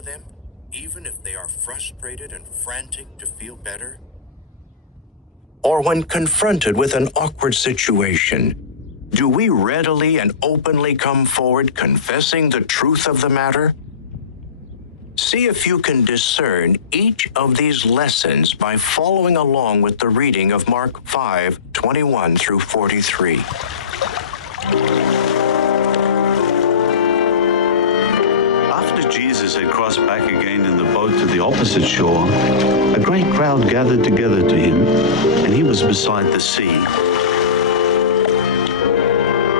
to them, even if they are frustrated and frantic to feel better? Or when confronted with an awkward situation, do we readily and openly come forward confessing the truth of the matter? See if you can discern each of these lessons by following along with the reading of Mark 5:21 through 43. After Jesus had crossed back again in the boat to the opposite shore, a great crowd gathered together to him, and he was beside the sea.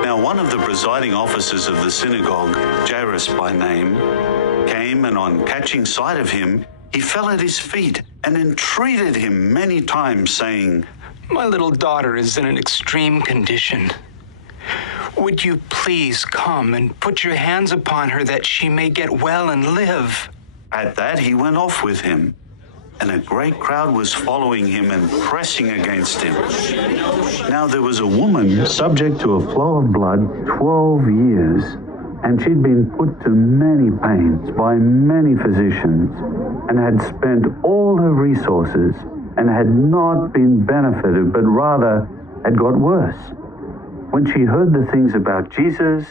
Now one of the presiding officers of the synagogue, Jairus by name, came, and on catching sight of him, he fell at his feet and entreated him many times, saying, "My little daughter is in an extreme condition. Would you please come and put your hands upon her that she may get well and live?" At that he went off with him, and a great crowd was following him and pressing against him. Now there was a woman subject to a flow of blood 12 years, and she'd been put to many pains by many physicians, and had spent all her resources, and had not been benefited, but rather had got worse. When she heard the things about Jesus,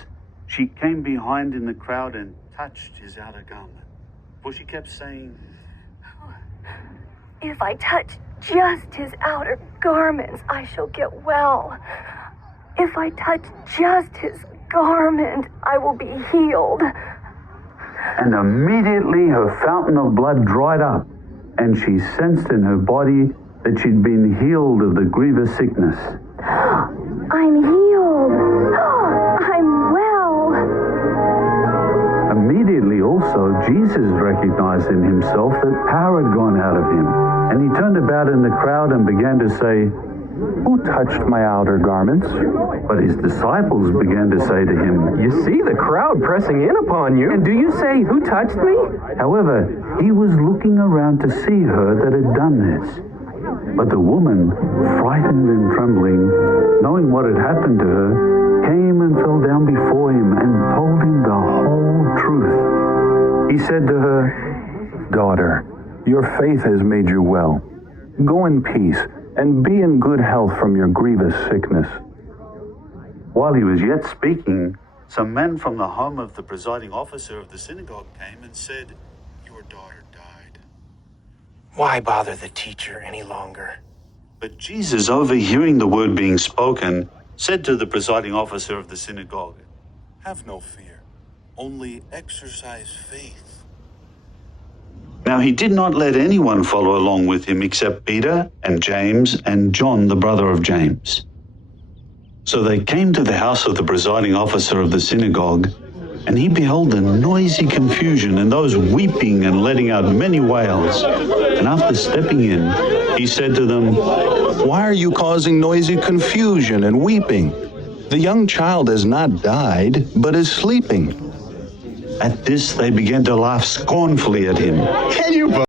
she came behind in the crowd and touched his outer garment. For she kept saying, "If I touch just his outer garments, I shall get well. If I touch just his garment, I will be healed." And immediately her fountain of blood dried up, and she sensed in her body that she'd been healed of the grievous sickness. "I'm healed. I'm well." Immediately also Jesus recognized in himself that power had gone out of him, and he turned about in the crowd and began to say, "Who touched my outer garments?" But his disciples began to say to him, "You see the crowd pressing in upon you, and do you say, 'Who touched me?'" However, he was looking around to see her that had done this. But the woman, frightened and trembling, knowing what had happened to her, came and fell down before him and told him the whole truth. He said to her, "Daughter, your faith has made you well. Go in peace and be in good health from your grievous sickness." While he was yet speaking, some men from the home of the presiding officer of the synagogue came and said, "Your daughter died." Why bother the teacher any longer? But Jesus, overhearing the word being spoken, said to the presiding officer of the synagogue, Have no fear, only exercise faith. Now he did not let anyone follow along with him except Peter and James and John, the brother of James. So they came to the house of the presiding officer of the synagogue, and he beheld a noisy confusion and those weeping and letting out many wails. And after stepping in, he said to them, "Why are you causing noisy confusion and weeping? The young child has not died, but is sleeping." At this they began to laugh scornfully at him. Can you